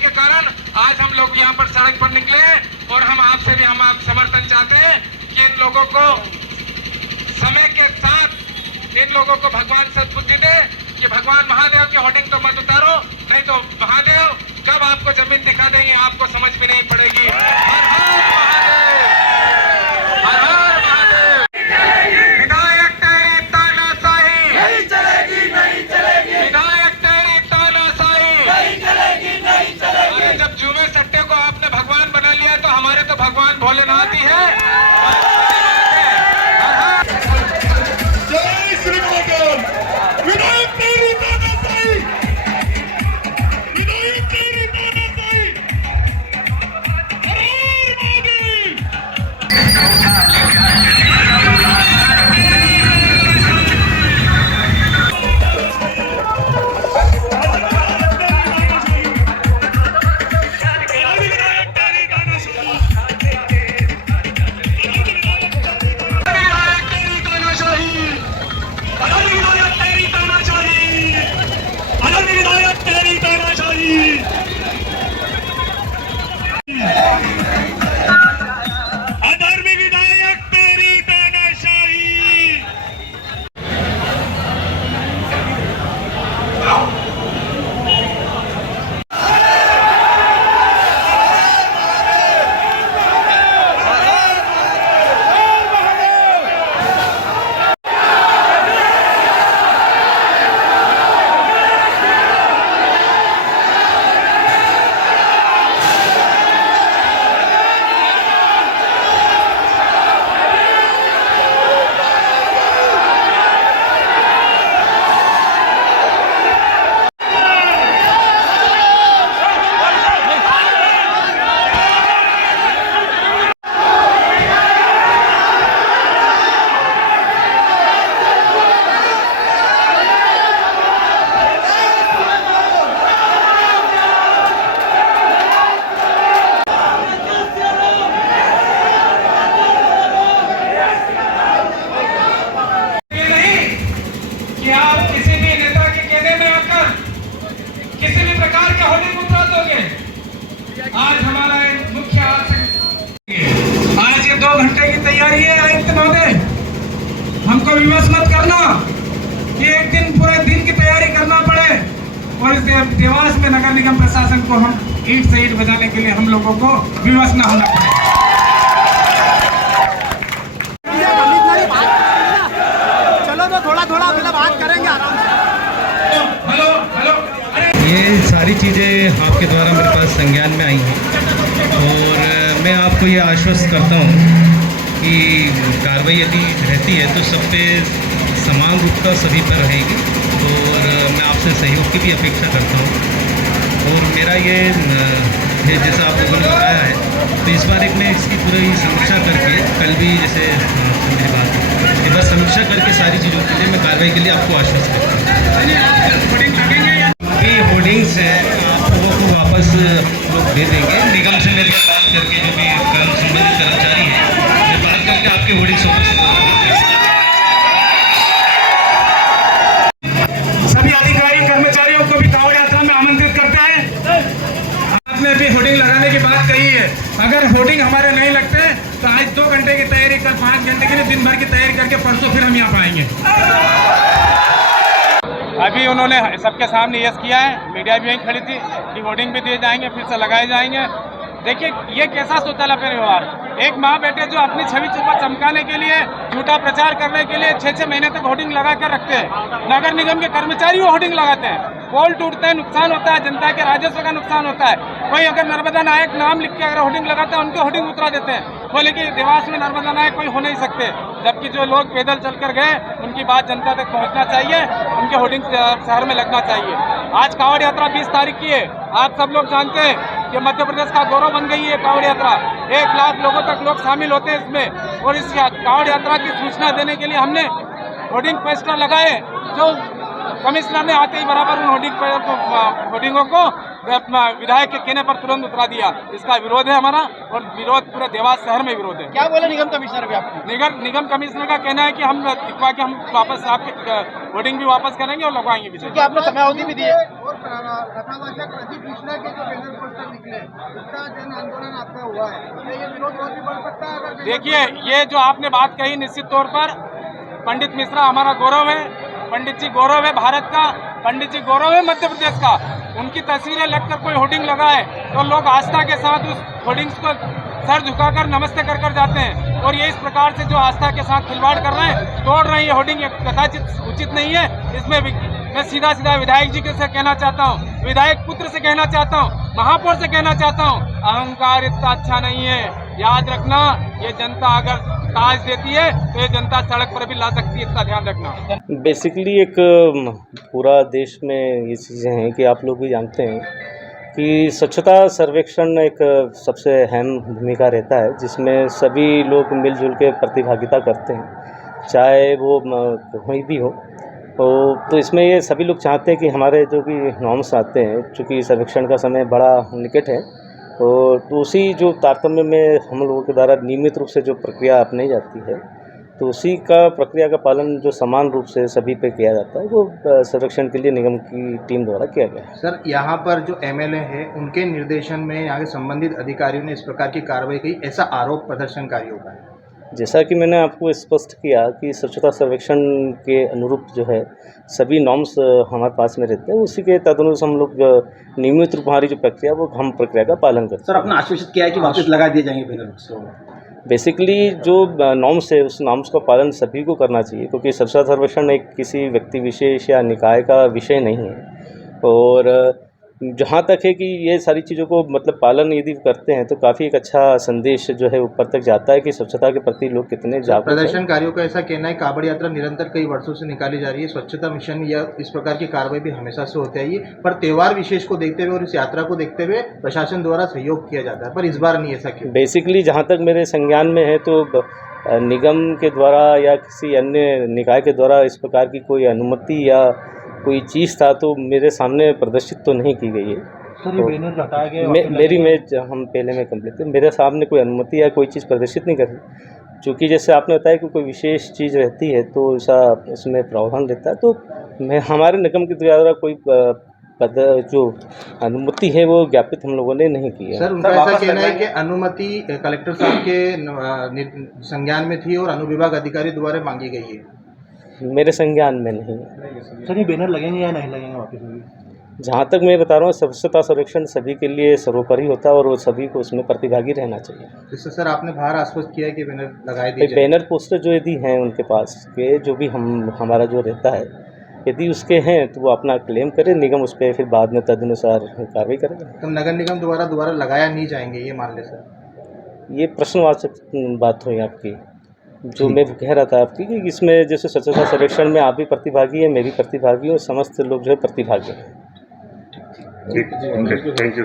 के कारण आज हम लोग यहाँ पर सड़क पर निकले हैं और हम आपसे भी हम आप समर्थन चाहते हैं कि इन लोगों को समय के साथ इन लोगों को भगवान सद्बुद्धि दे कि भगवान महादेव की होर्डिंग तो मत उतारो, नहीं तो महादेव कब आपको जमीन दिखा देंगे आपको समझ भी नहीं पड़ेगी। हर हर महादेव, हर हर महादेव। विधायक तेरी तानाशाही नहीं चलेगी, नहीं चलेगी। विधायक तेरी तानाशाही नहीं चलेगी, नहीं चलेगी। अरे जब जुमे सट्टे को आपने भगवान बना लिया तो हमारे तो भगवान भोलेनाथ ही है। आज हमारा एक मुख्य आज ये 2 घंटे की तैयारी है। आयुक्त महोदय, हमको विवश मत करना कि एक दिन पूरे दिन की तैयारी करना पड़े और इस देवास में नगर निगम प्रशासन को हम ईंट से ईंट बजाने के लिए हम लोगों को विवश न होना पड़े। चलो तो थोड़ा थोड़ा बात करेंगे आराम से। हेलो हेलो, ये सारी चीज़ें आपके द्वारा मेरे पास संज्ञान में आई हैं और मैं आपको ये आश्वस्त करता हूँ कि कार्रवाई यदि रहती है तो सब पे समान रूपता सभी पर रहेगी और मैं आपसे सहयोग की भी अपेक्षा करता हूँ। और मेरा ये जैसा आप लोगों ने बताया है तो इस बार एक मैं इसकी पूरी समीक्षा करके कल भी जैसे मेरी बात है बस समीक्षा करके सारी चीज़ों के लिए मैं कार्रवाई के लिए आपको आश्वस्त करता हूँ। अभी होर्डिंग्स हैं आप लोगों को वापस हम लोग दे देंगे। निगम से मेरे बात करके जो भी संबंधित कर्मचारी हैं मैं बात करके आपके होर्डिंग्स सभी अधिकारी कर्मचारियों को भी कांवड़ यात्रा में आमंत्रित करते हैं। आपने भी होर्डिंग लगाने की बात कही है, अगर होर्डिंग हमारे नहीं लगते तो आज 2 घंटे की तैयारी कर 5 घंटे के लिए दिन भर की तैयारी करके परसों फिर हम यहाँ पाएंगे। अभी उन्होंने सबके सामने यस किया है, मीडिया भी यहीं खड़ी थी कि होर्डिंग भी दिए जाएंगे, फिर से लगाए जाएंगे। देखिए ये कैसा सोतला व्यवहार, एक माँ बेटे जो अपनी छवि चमकाने के लिए झूठा प्रचार करने के लिए 6-6 महीने तक होर्डिंग लगा कर रखते हैं। नगर निगम के कर्मचारी वो होर्डिंग लगाते हैं, पोल टूटते हैं, नुकसान होता है, जनता के राजस्व का नुकसान होता है। कोई अगर नर्मदा नायक नाम लिख के अगर होर्डिंग लगाते हैं उनके होर्डिंग उतरा देते हैं, बोले कि देवास में नर्मदा नायक कोई हो नहीं सकते, जबकि जो लोग पैदल चलकर गए उनकी बात जनता तक पहुंचना चाहिए, उनके होर्डिंग शहर में लगना चाहिए। आज कांवड़ यात्रा 20 तारीख की है, आप सब लोग जानते हैं कि मध्य प्रदेश का गौरव बन गई है कांवड़ यात्रा। 1 लाख लोगों तक लोग शामिल होते हैं इसमें, और इस कांवड़ यात्रा की सूचना देने के लिए हमने होर्डिंग पोस्टर लगाए, जो कमिश्नर ने आते ही बराबर उन होर्डिंगों को विधायक के कहने पर तुरंत उतरा दिया। इसका विरोध है हमारा, और विरोध पूरे देवास शहर में विरोध है। क्या बोले निगम कमिश्नर भी आपको? निगम कमिश्नर का कहना है कि हम दिखवा के हम वापस आपके होर्डिंग भी वापस करेंगे और लगवाएंगे भी। क्योंकि आपने समयावधि भी दी है। कथावाचक प्रदीप मिश्रा के जो बैनर पोस्टर निकले, इसका जन आंदोलन आपका हुआ है, तो ये विरोध और भी बढ़ सकता है अगर? देखिए, ये जो आपने बात कही, निश्चित तौर पर पंडित मिश्रा हमारा गौरव है, पंडित जी गौरव है भारत का, पंडित जी गौरव है मध्य प्रदेश का। उनकी तस्वीरें लगकर कोई होर्डिंग लगाए तो लोग आस्था के साथ उस होर्डिंग्स को सर झुकाकर नमस्ते कर जाते हैं, और ये इस प्रकार से जो आस्था के साथ खिलवाड़ कर रहे हैं, तोड़ रहे हैं, ये होर्डिंग कदाचित उचित नहीं है। इसमें मैं सीधा विधायक जी से कहना चाहता हूँ, विधायक पुत्र से कहना चाहता हूँ, महापौर से कहना चाहता हूँ, अहंकार इतना अच्छा नहीं है। याद रखना, ये जनता अगर ताज देती है तो ये जनता सड़क पर भी ला सकती है, इसका ध्यान रखना। बेसिकली एक पूरा देश में ये चीज़ें हैं कि आप लोग भी जानते हैं कि स्वच्छता सर्वेक्षण एक सबसे अहम भूमिका रहता है, जिसमें सभी लोग मिलजुल के प्रतिभागिता करते हैं, चाहे वो कोई भी हो। तो इसमें ये सभी लोग चाहते हैं कि हमारे जो भी नॉर्म्स आते हैं, चूँकि सर्वेक्षण का समय बड़ा निकट है, और तो उसी जो तारतम्य में हम लोगों के द्वारा नियमित रूप से जो प्रक्रिया अपनाई जाती है, तो उसी का प्रक्रिया का पालन जो समान रूप से सभी पे किया जाता है, वो सर्वेक्षण के लिए निगम की टीम द्वारा किया गया है। सर, यहाँ पर जो एमएलए है, उनके निर्देशन में यहाँ के संबंधित अधिकारियों ने इस प्रकार की कार्रवाई की, ऐसा आरोप प्रदर्शनकारियों का है। जैसा कि मैंने आपको स्पष्ट किया कि स्वच्छता सर्वेक्षण के अनुरूप जो है सभी नॉर्म्स हमारे पास में रहते हैं, उसी के तदनुसार हम लोग नियमित रूप हमारी जो प्रक्रिया वो हम प्रक्रिया का पालन करते हैं। सर, अपना आश्वासित किया है कि वापस लगा दिए जाएंगे बैनर। बेसिकली जो नॉर्म्स है, उस नॉर्म्स का पालन सभी को करना चाहिए, क्योंकि स्वच्छता सर्वेक्षण एक किसी व्यक्ति विशेष या निकाय का विषय नहीं है। और जहाँ तक है कि ये सारी चीज़ों को मतलब पालन यदि करते हैं तो काफ़ी एक अच्छा संदेश जो है ऊपर तक जाता है कि स्वच्छता के प्रति लोग कितने जागरूक हैं। प्रदर्शनकारियों का ऐसा कहना है कावड़ यात्रा निरंतर कई वर्षों से निकाली जा रही है, स्वच्छता मिशन या इस प्रकार की कार्रवाई भी हमेशा से होती आई है, पर त्यौहार विशेष को देखते हुए और इस यात्रा को देखते हुए प्रशासन द्वारा सहयोग किया जाता है, पर इस बार नहीं, ऐसा क्यों? बेसिकली जहाँ तक मेरे संज्ञान में है तो निगम के द्वारा या किसी अन्य निकाय के द्वारा इस प्रकार की कोई अनुमति या कोई चीज़ था तो मेरे सामने प्रदर्शित तो नहीं की गई है। सर, ये बैनर हटाया गया हम पहले में कंप्लीट थे, मेरे सामने कोई अनुमति या कोई चीज़ प्रदर्शित नहीं करी, क्योंकि जैसे आपने बताया कि कोई विशेष चीज़ रहती है तो ऐसा इसमें प्रावधान रहता है, तो हमारे निगम के द्वारा कोई जो अनुमति है वो ज्ञापित हम लोगों ने नहीं की है। सर, उनका ऐसा कहना है कि अनुमति कलेक्टर साहब के संज्ञान में थी और अनुविभाग अधिकारी द्वारा मांगी गई है। मेरे संज्ञान में नहीं। सर, ये बैनर लगेंगे या नहीं लगेंगे वापस? जहाँ तक मैं बता रहा हूँ, स्वच्छता सर्वेक्षण सभी के लिए सर्वोपरि होता है और वो सभी को उसमें प्रतिभागी रहना चाहिए। जिससे सर आपने बाहर आश्वस्त किया है कि बैनर लगाए दिए जाए। बैनर पोस्टर जो यदि हैं उनके पास के जो भी हमारा जो रहता है, यदि उसके हैं तो वो अपना क्लेम करें, निगम उस पर फिर बाद में तदनुसार कार्रवाई करेगा। तो नगर निगम दोबारा लगाया नहीं जाएंगे, ये मान ले सर? ये प्रश्नवाचक बात हुई आपकी, जो मैं कह रहा था आपकी कि इसमें जैसे स्वच्छता सर्वेक्षण में आप भी प्रतिभागी हैं, मैं भी प्रतिभागी हूँ, समस्त लोग जो है प्रतिभागी हैं। Thank you.